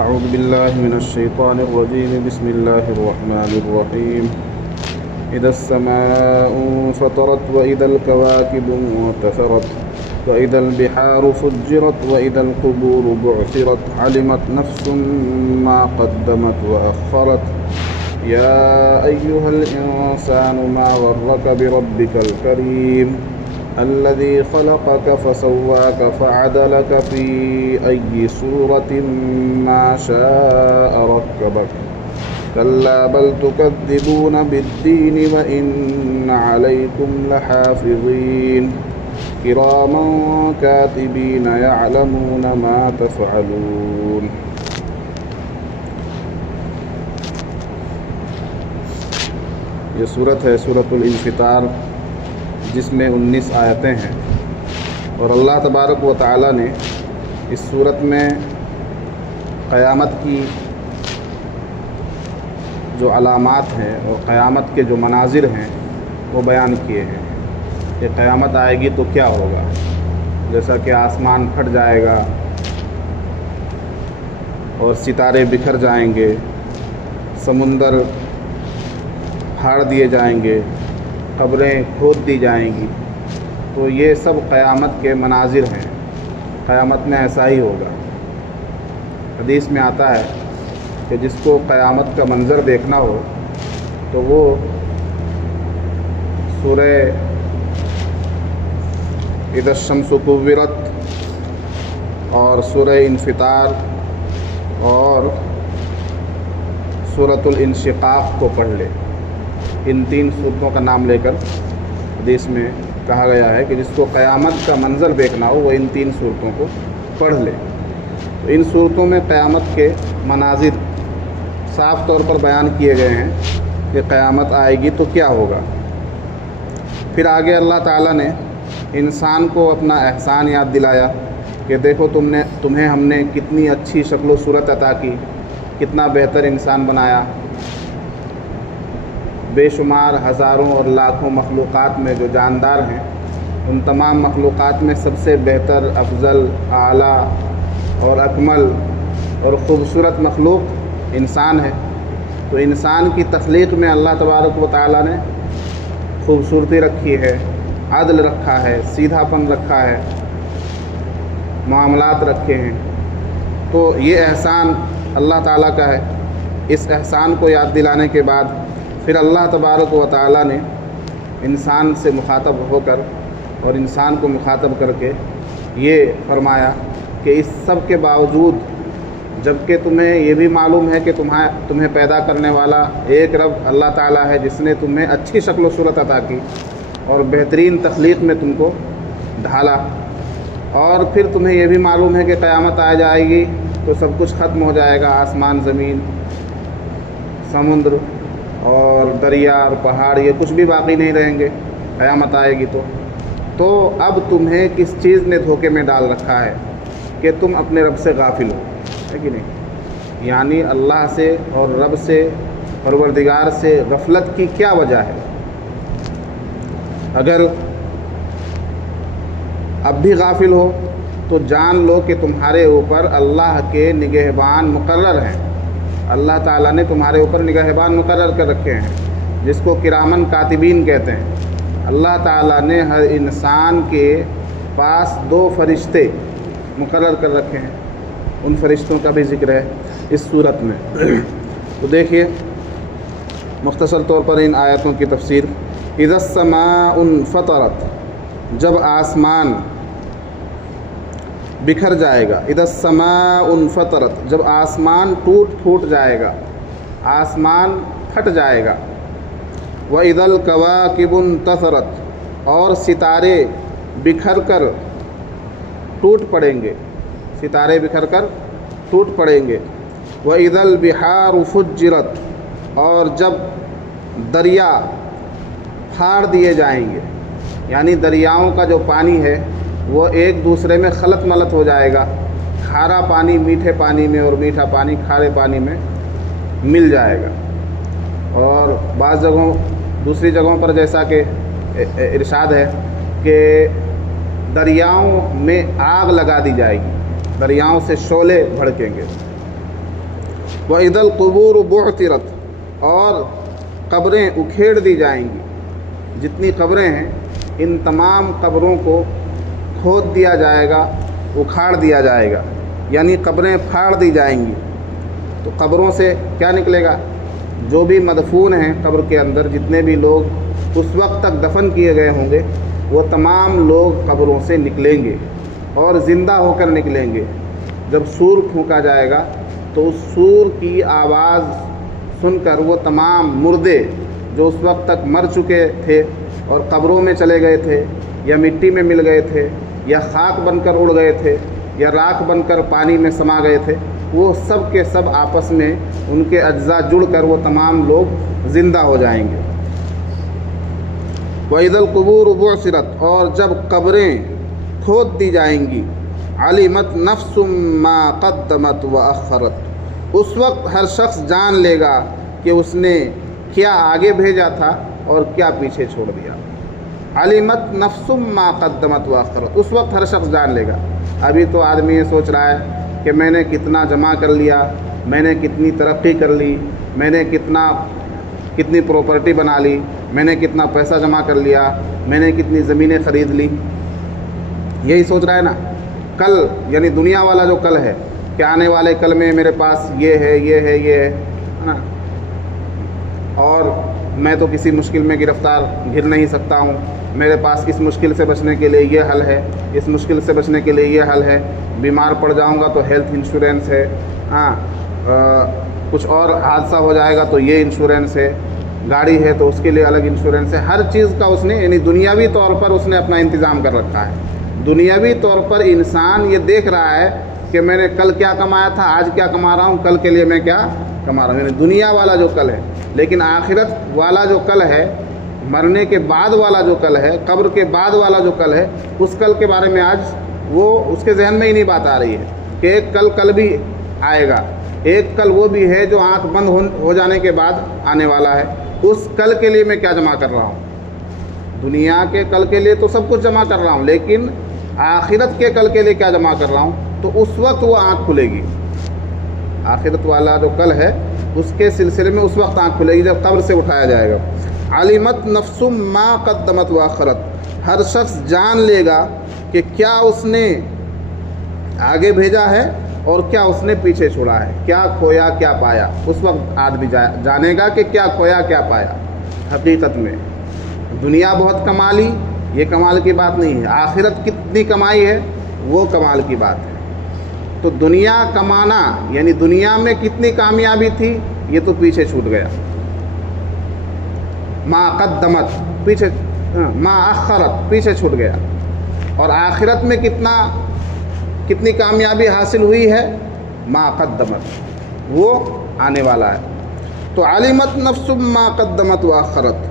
أعوذ بالله من الشيطان الرجيم. بسم الله الرحمن الرحيم. إذا السماء انفطرت وإذا الكواكب انتثرت وإذا البحار فجرت وإذا القبور بعثرت علمت نفس ما قدمت وأخرت يا أيها الإنسان ما غرك بربك الكريم الذي خلقك فسواك فعدلك في أي صورة ما شاء ركبك كلا بل تكذبون بالدين وإن عليكم لحافظين كراما كاتبين يعلمون ما تفعلون. یہ سورت ہے سورۃ الانفطار، جس میں 19 آیتیں ہیں، اور اللہ تبارک و تعالی نے اس سورت میں قیامت کی جو علامات ہیں اور قیامت کے جو مناظر ہیں وہ بیان کیے ہیں کہ قیامت آئے گی تو کیا ہوگا، جیسا کہ آسمان پھٹ جائے گا اور ستارے بکھر جائیں گے، سمندر پھاڑ دیے جائیں گے، قبریں کھود دی جائیں گی، تو یہ سب قیامت کے مناظر ہیں. قیامت میں ایسا ہی ہوگا. حدیث میں آتا ہے کہ جس کو قیامت کا منظر دیکھنا ہو تو وہ سورہ اذا الشمس کورت اور سورہ انفطار اور سورۃ الانشقاق کو پڑھ لے. ان 3 صورتوں کا نام لے کر حدیث میں کہا گیا ہے کہ جس کو قیامت کا منظر دیکھنا ہو وہ ان 3 صورتوں کو پڑھ لے. تو ان صورتوں میں قیامت کے مناظر صاف طور پر بیان کیے گئے ہیں کہ قیامت آئے گی تو کیا ہوگا. پھر آگے اللہ تعالیٰ نے انسان کو اپنا احسان یاد دلایا کہ دیکھو تمہیں ہم نے کتنی اچھی شکل و صورت عطا کی، کتنا بہتر انسان بنایا. بے شمار ہزاروں اور لاکھوں مخلوقات میں جو جاندار ہیں، ان تمام مخلوقات میں سب سے بہتر، افضل، اعلیٰ اور اکمل اور خوبصورت مخلوق انسان ہے. تو انسان کی تخلیق میں اللہ تبارک و تعالیٰ نے خوبصورتی رکھی ہے، عدل رکھا ہے، سیدھا پن رکھا ہے، معاملات رکھے ہیں. تو یہ احسان اللہ تعالیٰ کا ہے. اس احسان کو یاد دلانے کے بعد پھر اللہ تبارک و تعالیٰ نے انسان سے مخاطب ہو کر اور انسان کو مخاطب کر کے یہ فرمایا کہ اس سب کے باوجود جبکہ تمہیں یہ بھی معلوم ہے کہ تمہیں پیدا کرنے والا ایک رب اللہ تعالیٰ ہے، جس نے تمہیں اچھی شکل و صورت عطا کی اور بہترین تخلیق میں تم کو ڈھالا، اور پھر تمہیں یہ بھی معلوم ہے کہ قیامت آ جائے گی تو سب کچھ ختم ہو جائے گا، آسمان، زمین، سمندر اور دریا اور پہاڑ، یہ کچھ بھی باقی نہیں رہیں گے قیامت آئے گی تو اب تمہیں کس چیز نے دھوکے میں ڈال رکھا ہے کہ تم اپنے رب سے غافل ہو، ہے کہ نہیں؟ یعنی اللہ سے اور رب سے، پروردگار سے غفلت کی کیا وجہ ہے؟ اگر اب بھی غافل ہو تو جان لو کہ تمہارے اوپر اللہ کے نگہبان مقرر ہیں. اللہ تعالیٰ نے تمہارے اوپر نگہبان مقرر کر رکھے ہیں، جس کو کرامن کاتبین کہتے ہیں. اللہ تعالیٰ نے ہر انسان کے پاس 2 فرشتے مقرر کر رکھے ہیں. ان فرشتوں کا بھی ذکر ہے اس صورت میں. تو دیکھیے مختصر طور پر ان آیتوں کی تفسیر. اذا السماء انفطرت، جب آسمان بکھر جائے گا. اذا السماء انفطرت، جب آسمان ٹوٹ پھوٹ جائے گا، آسمان پھٹ جائے گا. وَإِذَا الْكَوَاكِبُ انتثرت، اور ستارے بکھر کر ٹوٹ پڑیں گے، ستارے بکھر کر ٹوٹ پڑیں گے. وَإِذَا الْبِحَارُ فُجِّرَتْ، اور جب دریا پھاڑ دیے جائیں گے، یعنی دریاؤں کا جو پانی ہے وہ ایک دوسرے میں خلط ملط ہو جائے گا. کھارا پانی میٹھے پانی میں اور میٹھا پانی کھارے پانی میں مل جائے گا. اور بعض دوسری جگہوں پر جیسا کہ ارشاد ہے کہ دریاؤں میں آگ لگا دی جائے گی، دریاؤں سے شعلے بھڑکیں گے. وَإِذَا الْقُبُورُ بُعْثِرَتْ اور قبریں اکھیڑ دی جائیں گی. جتنی قبریں ہیں ان تمام قبروں کو کھود دیا جائے گا، اکھاڑ دیا جائے گا، یعنی قبریں پھاڑ دی جائیں گی. تو قبروں سے کیا نکلے گا؟ جو بھی مدفون ہیں قبر کے اندر، جتنے بھی لوگ اس وقت تک دفن کیے گئے ہوں گے، وہ تمام لوگ قبروں سے نکلیں گے اور زندہ ہو کر نکلیں گے. جب سور پھونکا جائے گا تو اس سور کی آواز سن کر وہ تمام مردے جو اس وقت تک مر چکے تھے اور قبروں میں چلے گئے تھے، یا مٹی میں مل گئے تھے، یا خاک بن کر اڑ گئے تھے، یا راکھ بن کر پانی میں سما گئے تھے، وہ سب کے سب آپس میں ان کے اجزاء جڑ کر وہ تمام لوگ زندہ ہو جائیں گے. وَإِذَا الْقُبُورُ بُعْثِرَتْ اور جب قبریں کھود دی جائیں گی، عَلِمَتْ نَفْسٌ مَّا قَدَّمَتْ وَأَخَّرَتْ اس وقت ہر شخص جان لے گا کہ اس نے کیا آگے بھیجا تھا اور کیا پیچھے چھوڑ دیا. عَلِمَتْ نَفْسٌ مَّا قَدَّمَتْ وَأَخَّرَتْ اس وقت ہر شخص جان لے گا. ابھی تو آدمی یہ سوچ رہا ہے کہ میں نے کتنا جمع کر لیا، میں نے کتنی ترقی کر لی، میں نے کتنی پراپرٹی بنا لی، میں نے کتنا پیسہ جمع کر لیا، میں نے کتنی زمینیں خرید لی. یہی سوچ رہا ہے نا. کل یعنی دنیا والا جو کل ہے کہ آنے والے کل میں میرے پاس یہ ہے، یہ ہے، یہ ہے نا، اور میں تو کسی مشکل میں گرفتار گھر نہیں سکتا ہوں، میرے پاس اس مشکل سے بچنے کے لیے یہ حل ہے، اس مشکل سے بچنے کے لیے یہ حل ہے، بیمار پڑ جاؤں گا تو ہیلتھ انشورنس ہے، کچھ اور حادثہ ہو جائے گا تو یہ انشورنس ہے، گاڑی ہے تو اس کے لیے الگ انشورنس ہے. ہر چیز کا اس نے یعنی دنیاوی طور پر اس نے اپنا انتظام کر رکھا ہے. دنیاوی طور پر انسان یہ دیکھ رہا ہے کہ میں نے کل کیا کمایا تھا، آج کیا کما رہا ہوں، کل کے لیے میں کیا کما رہا ہوں، یعنی دنیا والا جو کل ہے. لیکن آخرت والا جو کل ہے، مرنے کے بعد والا جو کل ہے، قبر کے بعد والا جو کل ہے، اس کل کے بارے میں آج وہ اس کے ذہن میں ہی نہیں بات آ رہی ہے کہ ایک کل بھی آئے گا. ایک کل وہ بھی ہے جو آنکھ بند ہو جانے کے بعد آنے والا ہے. اس کل کے لیے میں کیا جمع کر رہا ہوں؟ دنیا کے کل کے لیے تو سب کچھ جمع کر رہا ہوں، لیکن آخرت کے کل کے لیے کیا جمع کر رہا ہوں؟ تو اس وقت وہ آنکھ کھلے گی. آخرت والا جو کل ہے اس کے سلسلے میں اس وقت آنکھ کھلے گی جب قبر سے اٹھایا جائے گا. عَلِمَتْ نَفْسٌ مَّا قَدَّمَتْ وَأَخَّرَتْ ہر شخص جان لے گا کہ کیا اس نے آگے بھیجا ہے اور کیا اس نے پیچھے چھوڑا ہے، کیا کھویا کیا پایا. اس وقت آدمی جانے گا کہ کیا کھویا کیا پایا. حقیقت میں دنیا بہت کمالی، یہ کمال کی بات نہیں ہے. آخرت کتنی کمائی ہے وہ کمال کی بات ہے. تو دنیا کمانا یعنی دنیا میں کتنی کامیابی تھی یہ تو پیچھے چھوٹ گیا. ما قدمت پیچھے، ما اخرت پیچھے چھوٹ گیا. اور آخرت میں کتنی کامیابی حاصل ہوئی ہے، ما قدمت وہ آنے والا ہے. تو علمت نفس ما قدمت واخرت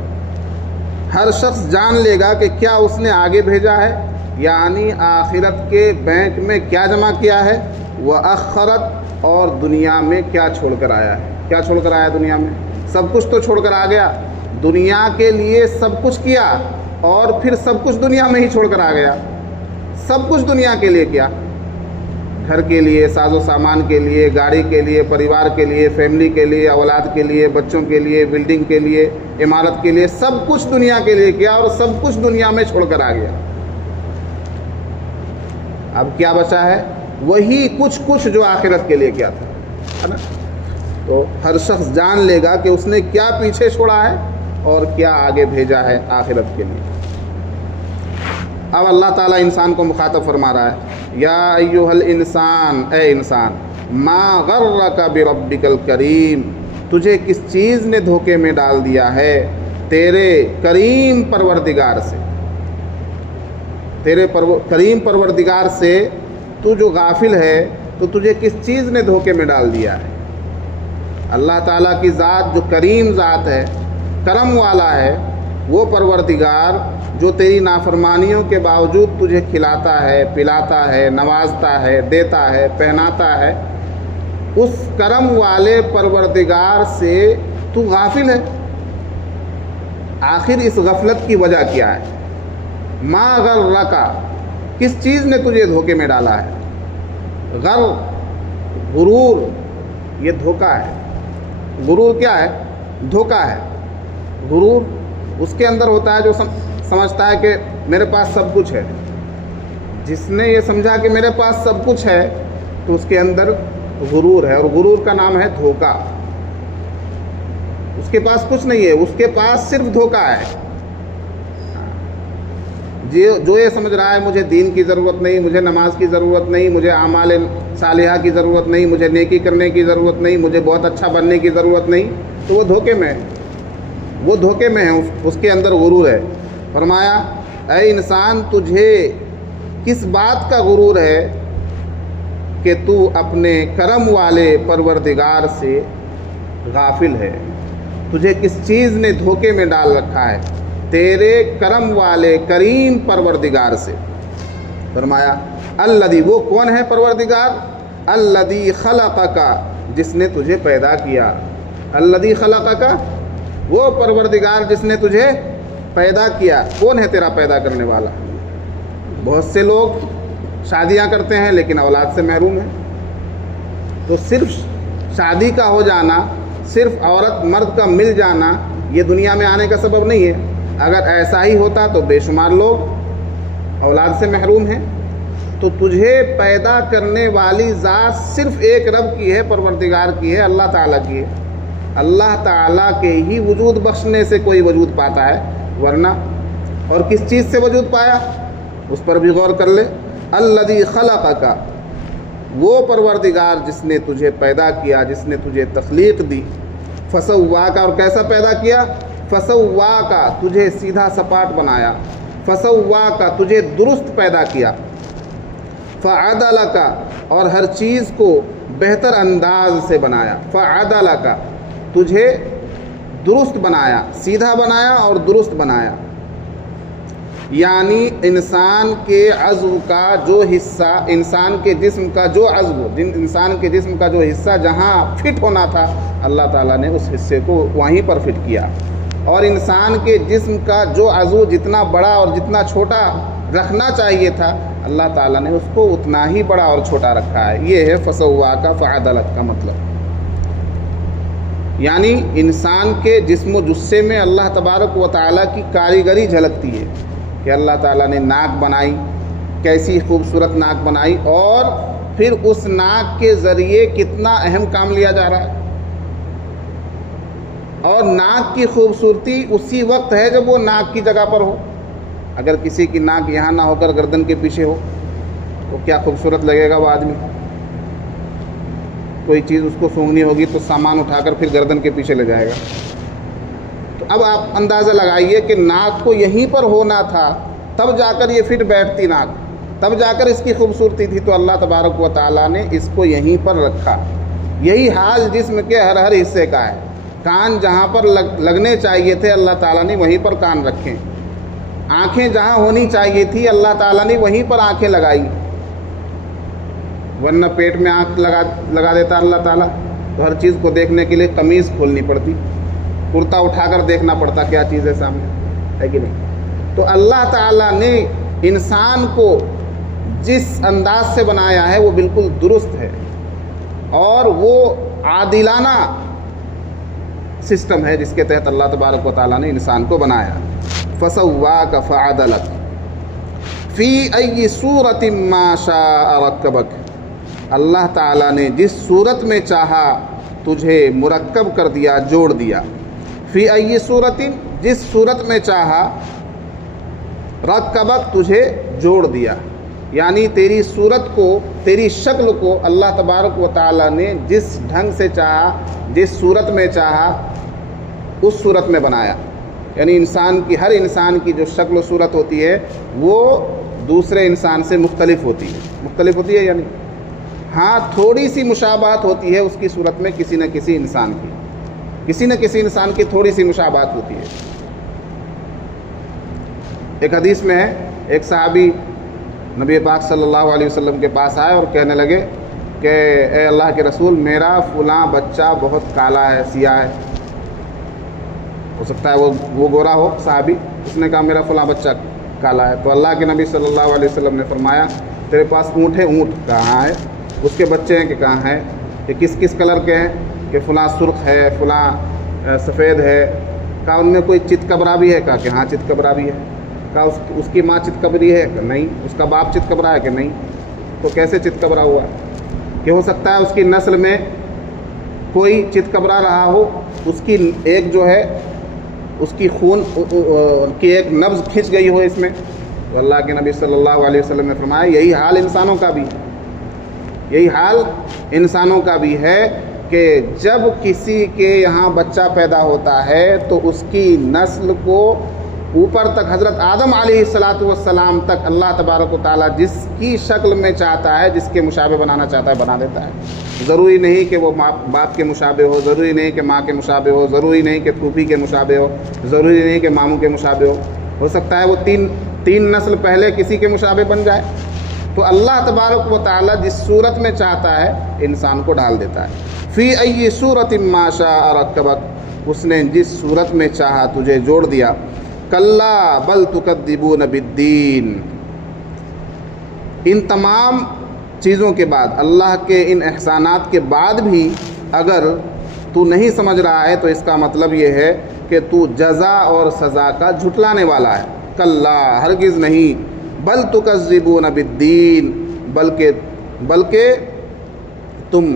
ہر شخص جان لے گا کہ کیا اس نے آگے بھیجا ہے، یعنی آخرت کے بینک میں کیا جمع کیا ہے، وَأَخَّرَتْ اور دنیا میں کیا چھوڑ کر آیا ہے. کیا چھوڑ کر آیا دنیا میں؟ سب کچھ تو چھوڑ کر آ گیا. دنیا کے لیے سب کچھ کیا اور پھر سب کچھ دنیا میں ہی چھوڑ کر آ گیا. سب کچھ دنیا کے لیے کیا، گھر کے لیے، ساز و سامان کے لیے، گاڑی کے لیے، پریوار کے لیے، فیملی کے لیے، اولاد کے لیے، بچوں کے لیے، بلڈنگ کے لیے، عمارت کے لیے، سب کچھ دنیا کے لیے کیا اور سب کچھ دنیا میں چھوڑ کر آ گیا. اب کیا بچا ہے؟ وہی کچھ جو آخرت کے لیے کیا تھا، ہے نا. تو ہر شخص جان لے گا کہ اس نے کیا پیچھے چھوڑا ہے اور کیا آگے بھیجا ہے آخرت کے لیے. اب اللہ تعالیٰ انسان کو مخاطب فرما رہا ہے، یا ایھا الانسان، اے انسان، ما غرک بربک الکریم، تجھے کس چیز نے دھوکے میں ڈال دیا ہے تیرے کریم پروردگار سے. تیرے کریم پروردگار سے تو جو غافل ہے تو تجھے کس چیز نے دھوکے میں ڈال دیا ہے. اللہ تعالیٰ کی ذات جو کریم ذات ہے، کرم والا ہے، وہ پروردگار جو تیری نافرمانیوں کے باوجود تجھے کھلاتا ہے، پلاتا ہے، نوازتا ہے، دیتا ہے، پہناتا ہے، اس کرم والے پروردگار سے تو غافل ہے. آخر اس غفلت کی وجہ کیا ہے؟ ما غرک، کس چیز نے تجھے دھوکے میں ڈالا ہے؟ غر، غرور، یہ دھوکہ ہے۔ غرور کیا ہے؟ دھوکہ ہے۔ غرور اس کے اندر ہوتا ہے جو سمجھتا ہے کہ میرے پاس سب کچھ ہے۔ جس نے یہ سمجھا کہ میرے پاس سب کچھ ہے تو اس کے اندر غرور ہے، اور غرور کا نام ہے دھوکہ۔ اس کے پاس کچھ نہیں ہے، اس کے پاس صرف دھوکہ ہے۔ جو یہ سمجھ رہا ہے مجھے دین کی ضرورت نہیں، مجھے نماز کی ضرورت نہیں، مجھے اعمال صالحہ کی ضرورت نہیں، مجھے نیکی کرنے کی ضرورت نہیں، مجھے بہت اچھا بننے کی ضرورت نہیں، تو وہ دھوکے میں ہے، وہ دھوکے میں ہے، اس کے اندر غرور ہے۔ فرمایا اے انسان تجھے کس بات کا غرور ہے کہ تو اپنے کرم والے پروردگار سے غافل ہے؟ تجھے کس چیز نے دھوکے میں ڈال رکھا ہے؟ تیرے کرم والے کریم پروردگار سے۔ فرمایا الذی، وہ کون ہے پروردگار؟ الذی خلقک، جس نے تجھے پیدا کیا۔ الذی خلقک، وہ پروردگار جس نے تجھے پیدا کیا۔ کون ہے تیرا پیدا کرنے والا؟ بہت سے لوگ شادیاں کرتے ہیں لیکن اولاد سے محروم ہیں۔ تو صرف شادی کا ہو جانا، صرف عورت مرد کا مل جانا یہ دنیا میں آنے کا سبب نہیں ہے۔ اگر ایسا ہی ہوتا تو بے شمار لوگ اولاد سے محروم ہیں۔ تو تجھے پیدا کرنے والی ذات صرف ایک رب کی ہے، پروردگار کی ہے، اللہ تعالیٰ کی ہے۔ اللہ تعالیٰ کے ہی وجود بخشنے سے کوئی وجود پاتا ہے، ورنہ اور کس چیز سے وجود پایا اس پر بھی غور کر لے۔ الذی خلقک، وہ پروردگار جس نے تجھے پیدا کیا، جس نے تجھے تخلیق دی۔ فسواک، اور کیسا پیدا کیا؟ فسواک، تجھے سیدھا سپاٹ بنایا۔ فسواک، تجھے درست پیدا کیا۔ فعدلک، اور ہر چیز کو بہتر انداز سے بنایا۔ فعدلک، تجھے درست بنایا، سیدھا بنایا اور درست بنایا۔ یعنی انسان کے عضو کا جو حصہ، انسان کے جسم کا جو عضو، انسان کے جسم کا جو حصہ جہاں فٹ ہونا تھا اللہ تعالیٰ نے اس حصے کو وہیں پر فٹ کیا، اور انسان کے جسم کا جو عضو جتنا بڑا اور جتنا چھوٹا رکھنا چاہیے تھا اللہ تعالیٰ نے اس کو اتنا ہی بڑا اور چھوٹا رکھا ہے۔ یہ ہے فسواک فعدلک کا مطلب۔ یعنی انسان کے جسم و جثے میں اللہ تبارک و تعالیٰ کی کاریگری جھلکتی ہے کہ اللہ تعالیٰ نے ناک بنائی، کیسی خوبصورت ناک بنائی، اور پھر اس ناک کے ذریعے کتنا اہم کام لیا جا رہا ہے۔ اور ناک کی خوبصورتی اسی وقت ہے جب وہ ناک کی جگہ پر ہو۔ اگر کسی کی ناک یہاں نہ ہو کر گردن کے پیچھے ہو تو کیا خوبصورت لگے گا وہ آدمی؟ کوئی چیز اس کو سونگنی ہوگی تو سامان اٹھا کر پھر گردن کے پیچھے لے جائے گا۔ تو اب آپ اندازہ لگائیے کہ ناک کو یہیں پر ہونا تھا، تب جا کر یہ فٹ بیٹھتی ناک، تب جا کر اس کی خوبصورتی تھی، تو اللہ تبارک و تعالیٰ نے اس کو یہیں پر رکھا۔ یہی حال جسم کے ہر حصے کا ہے۔ کان جہاں پر لگنے چاہیے تھے اللہ تعالیٰ نے وہیں پر کان رکھے، آنکھیں جہاں ہونی چاہیے تھی اللہ تعالیٰ نے وہیں پر آنکھیں لگائی، ورنہ پیٹ میں آنکھ لگا دیتا اللہ تعالیٰ تو ہر چیز کو دیکھنے کے لیے قمیض کھولنی پڑتی، کرتا اٹھا کر دیکھنا پڑتا کیا چیز ہے سامنے، ہے کہ نہیں؟ تو اللہ تعالیٰ نے انسان کو جس انداز سے بنایا ہے وہ بالکل درست ہے، اور وہ عادلانہ سسٹم ہے جس کے تحت اللہ تبارک و تعالیٰ نے انسان کو بنایا۔ فسواک فعدلک فی ای صورت ما شاء رکبک، اللہ تعالیٰ نے جس صورت میں چاہا تجھے مرکب کر دیا، جوڑ دیا۔ فی ای صورت، جس صورت میں چاہا، رکبک، تجھے جوڑ دیا۔ یعنی تیری صورت کو، تیری شکل کو اللہ تبارک و تعالیٰ نے جس ڈھنگ سے چاہا، جس صورت میں چاہا اس صورت میں بنایا۔ یعنی ہر انسان کی جو شکل و صورت ہوتی ہے وہ دوسرے انسان سے مختلف ہوتی ہے یعنی ہاں تھوڑی سی مشابہت ہوتی ہے اس کی صورت میں، کسی نہ کسی انسان کی تھوڑی سی مشابہت ہوتی ہے۔ ایک حدیث میں ہے، ایک صحابی نبی پاک صلی اللہ علیہ وسلم کے پاس آئے اور کہنے لگے کہ اے اللہ کے رسول، میرا فلاں بچہ بہت کالا ہے، سیاہ ہے، ہو سکتا ہے وہ گورا ہو صحابی، اس نے کہا میرا فلاں بچہ کالا ہے۔ تو اللہ کے نبی صلی اللہ علیہ وسلم نے فرمایا تیرے پاس اونٹ ہے، اونٹ کہاں ہے؟ اس کے بچے ہیں کہ کہاں ہے؟ کہ کس کس کلر کے ہیں، کہ فلاں سرخ ہے، فلاں سفید ہے، کہا ان میں کوئی چت کبرا بھی ہے، کہا کہ ہاں چت کبرا بھی ہے، کہا اس کی ماں چت کبری ہے کہ نہیں، اس کا باپ چت کبرا ہے کہ نہیں، تو کیسے چت کبرا ہوا؟ کہ ہو سکتا ہے اس کی نسل میں کوئی چت کبرا رہا ہو، اس کی ایک جو ہے اس کی خون کی ایک نبض کھنچ گئی ہو اس میں۔ تو اللہ کے نبی صلی اللہ علیہ وسلم نے فرمایا یہی حال انسانوں کا بھی، یہی حال انسانوں کا بھی ہے کہ جب کسی کے یہاں بچہ پیدا ہوتا ہے تو اس کی نسل کو اوپر تک حضرت آدم علیہ السلام تک اللہ تبارک و تعالیٰ جس کی شکل میں چاہتا ہے، جس کے مشابہ بنانا چاہتا ہے بنا دیتا ہے۔ ضروری نہیں کہ وہ باپ کے مشابہ ہو، ضروری نہیں کہ ماں کے مشابہ ہو، ضروری نہیں کہ پھوپھی کے مشابہ ہو، ضروری نہیں کہ ماموں کے مشابہ ہو سکتا ہے وہ تین نسل پہلے کسی کے مشابہ بن جائے۔ تو اللہ تبارک و تعالیٰ جس صورت میں چاہتا ہے انسان کو ڈال دیتا ہے۔ فی ای صورت ما شاء رکبک، اس نے جس صورت میں چاہا تجھے جوڑ دیا۔ کلا بل تکذبون بالدین، ان تمام چیزوں کے بعد، اللہ کے ان احسانات کے بعد بھی اگر تو نہیں سمجھ رہا ہے تو اس کا مطلب یہ ہے کہ تو جزا اور سزا کا جھٹلانے والا ہے۔ کلا، ہرگز نہیں، بل تکذبون بالدین، بلکہ تم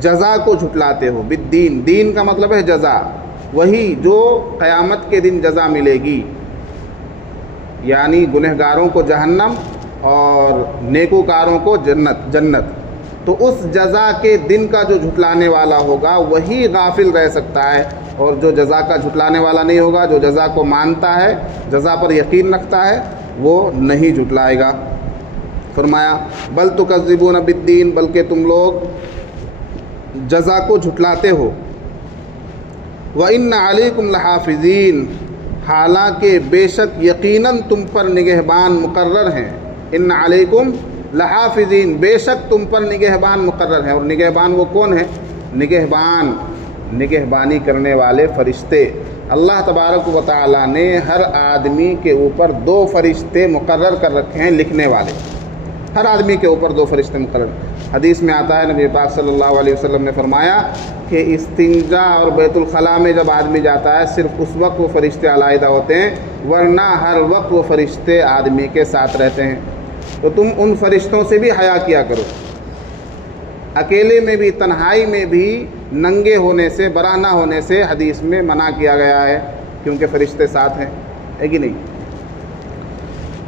جزا کو جھٹلاتے ہو۔ بالدین، دین کا مطلب ہے جزا، وہی جو قیامت کے دن جزا ملے گی، یعنی گنہگاروں کو جہنم اور نیکوکاروں کو جنت۔ تو اس جزا کے دن کا جو جھٹلانے والا ہوگا وہی غافل رہ سکتا ہے، اور جو جزا کا جھٹلانے والا نہیں ہوگا، جو جزا کو مانتا ہے، جزا پر یقین رکھتا ہے، وہ نہیں جھٹلائے گا۔ فرمایا بل تکذبون بالدین، بلکہ تم لوگ جزا کو جھٹلاتے ہو۔ وَإِنَّ عَلَيْكُمْ لَحَافِظِينَ، حالانکہ بے شک یقیناً تم پر نگہبان مقرر ہیں۔ ان علیکم لحافظین، بے شک تم پر نگہبان مقرر ہیں۔ اور نگہبان وہ کون ہیں؟ نگہبانی کرنے والے فرشتے۔ اللہ تبارک و تعالیٰ نے ہر آدمی کے اوپر 2 فرشتے مقرر کر رکھے ہیں، لکھنے والے۔ ہر آدمی کے اوپر 2 فرشتے مقرر۔ حدیث میں آتا ہے، نبی پاک صلی اللہ علیہ وسلم نے فرمایا کہ استنجا اور بیت الخلاء میں جب آدمی جاتا ہے صرف اس وقت وہ فرشتے علیحدہ ہوتے ہیں، ورنہ ہر وقت وہ فرشتے آدمی کے ساتھ رہتے ہیں۔ تو تم ان فرشتوں سے بھی حیا کیا کرو، اکیلے میں بھی، تنہائی میں بھی ننگے ہونے سے، برا نہ ہونے سے حدیث میں منع کیا گیا ہے، کیونکہ فرشتے ساتھ ہیں، ہے کہ نہیں؟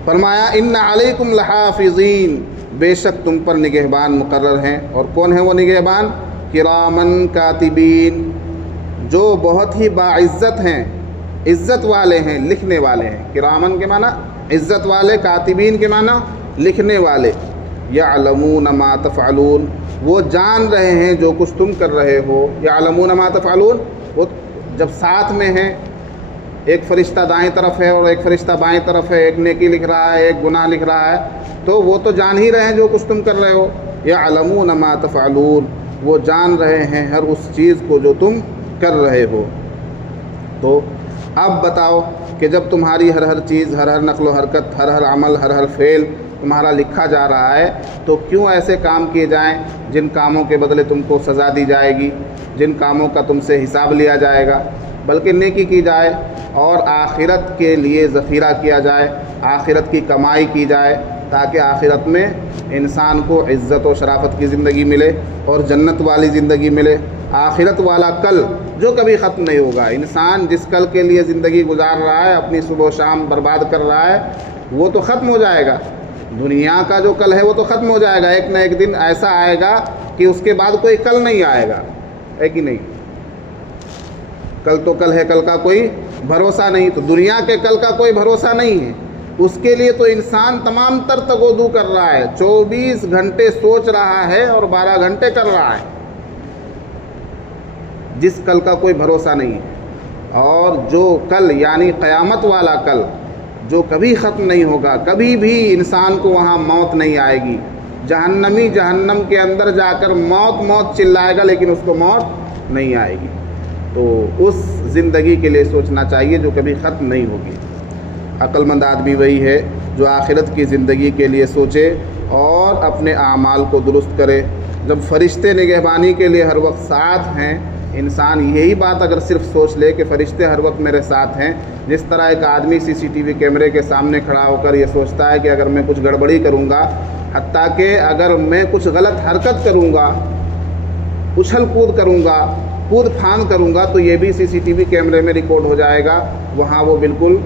فرمایا ان علیکم لحافظین، بے شک تم پر نگہبان مقرر ہیں۔ اور کون ہیں وہ نگہبان؟ کرامن کاتبین، جو بہت ہی باعزت ہیں، عزت والے ہیں، لکھنے والے ہیں۔ کرامن کے معنی عزت والے، کاتبین کے معنی لکھنے والے۔ یعلمون ما تفعلون، وہ جان رہے ہیں جو کچھ تم کر رہے ہو۔ یعلمون ما تفعلون، وہ جب ساتھ میں ہیں، ایک فرشتہ دائیں طرف ہے اور ایک فرشتہ بائیں طرف ہے، ایک نیکی لکھ رہا ہے، ایک گناہ لکھ رہا ہے، تو وہ تو جان ہی رہے ہیں جو کچھ تم کر رہے ہو۔ یعلمون ما تفعلون، وہ جان رہے ہیں ہر اس چیز کو جو تم کر رہے ہو۔ تو اب بتاؤ کہ جب تمہاری ہر چیز، ہر نقل و حرکت، ہر عمل، ہر فعل تمہارا لکھا جا رہا ہے، تو کیوں ایسے کام کیے جائیں جن کاموں کے بدلے تم کو سزا دی جائے گی، جن کاموں کا تم سے حساب لیا جائے گا، بلکہ نیکی کی جائے اور آخرت کے لیے ذخیرہ کیا جائے، آخرت کی کمائی کی جائے، تاکہ آخرت میں انسان کو عزت و شرافت کی زندگی ملے اور جنت والی زندگی ملے۔ آخرت والا کل جو کبھی ختم نہیں ہوگا۔ انسان جس کل کے لیے زندگی گزار رہا ہے، اپنی صبح و شام برباد کر رہا ہے، وہ تو ختم ہو جائے گا۔ دنیا کا جو کل ہے وہ تو ختم ہو جائے گا، ایک نہ ایک دن ایسا آئے گا کہ اس کے بعد کوئی کل نہیں آئے گا، ہے کہ نہیں؟ کل تو کل ہے، کل کا کوئی بھروسہ نہیں۔ تو دنیا کے کل کا کوئی بھروسہ نہیں ہے، اس کے لیے تو انسان تمام تر تگودو کر رہا ہے، 24 گھنٹے سوچ رہا ہے اور 12 گھنٹے کر رہا ہے۔ جس کل کا کوئی بھروسہ نہیں ہے، اور جو کل یعنی قیامت والا کل جو کبھی ختم نہیں ہوگا، کبھی بھی انسان کو وہاں موت نہیں آئے گی۔ جہنمی جہنم کے اندر جا کر موت موت چلائے گا، لیکن اس کو موت نہیں آئے گی۔ تو اس زندگی کے لیے سوچنا چاہیے جو کبھی ختم نہیں ہوگی۔ عقل مند آدمی وہی ہے جو آخرت کی زندگی کے لیے سوچے اور اپنے اعمال کو درست کرے۔ جب فرشتے نگہبانی کے لیے ہر وقت ساتھ ہیں، انسان یہی بات اگر صرف سوچ لے کہ فرشتے ہر وقت میرے ساتھ ہیں، جس طرح ایک آدمی CCTV کیمرے کے سامنے کھڑا ہو کر یہ سوچتا ہے کہ اگر میں کچھ گڑبڑی کروں گا، حتیٰ کہ اگر میں کچھ غلط حرکت کروں گا، اچھل کود کروں گا، کود پھاند کروں گا، تو یہ بھی CCTV کیمرے میں ریکارڈ ہو جائے گا، وہاں وہ بالکل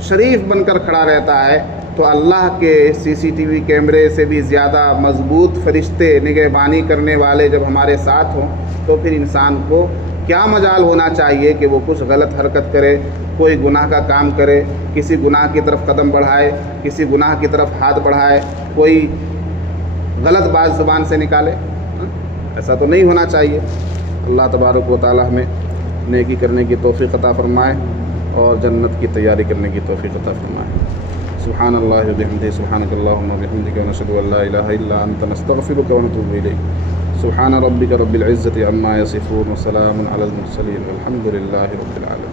شریف بن کر کھڑا رہتا ہے۔ تو اللہ کے CCTV کیمرے سے بھی زیادہ مضبوط فرشتے نگہبانی کرنے والے جب ہمارے ساتھ ہوں، تو پھر انسان کو کیا مجال ہونا چاہیے کہ وہ کچھ غلط حرکت کرے، کوئی گناہ کا کام کرے، کسی گناہ کی طرف قدم بڑھائے، کسی گناہ کی طرف ہاتھ بڑھائے، کوئی غلط بات زبان سے نکالے۔ ایسا تو نہیں ہونا چاہیے۔ اللہ تبارک و تعالی ہمیں نیکی کرنے کی توفیق عطا فرمائے اور جنت کی تیاری کرنے کی توفیق عطا فرمائے۔ سبحان اللہ و بحمدہ، سبحانک اللہم و بحمدک، ونشہد ان لا الہ الا انت، نستغفرک ونتوب الیک۔ سبحان ربک رب العزة عما یصفون، وسلام علی المرسلین، والحمد للہ رب العالمین۔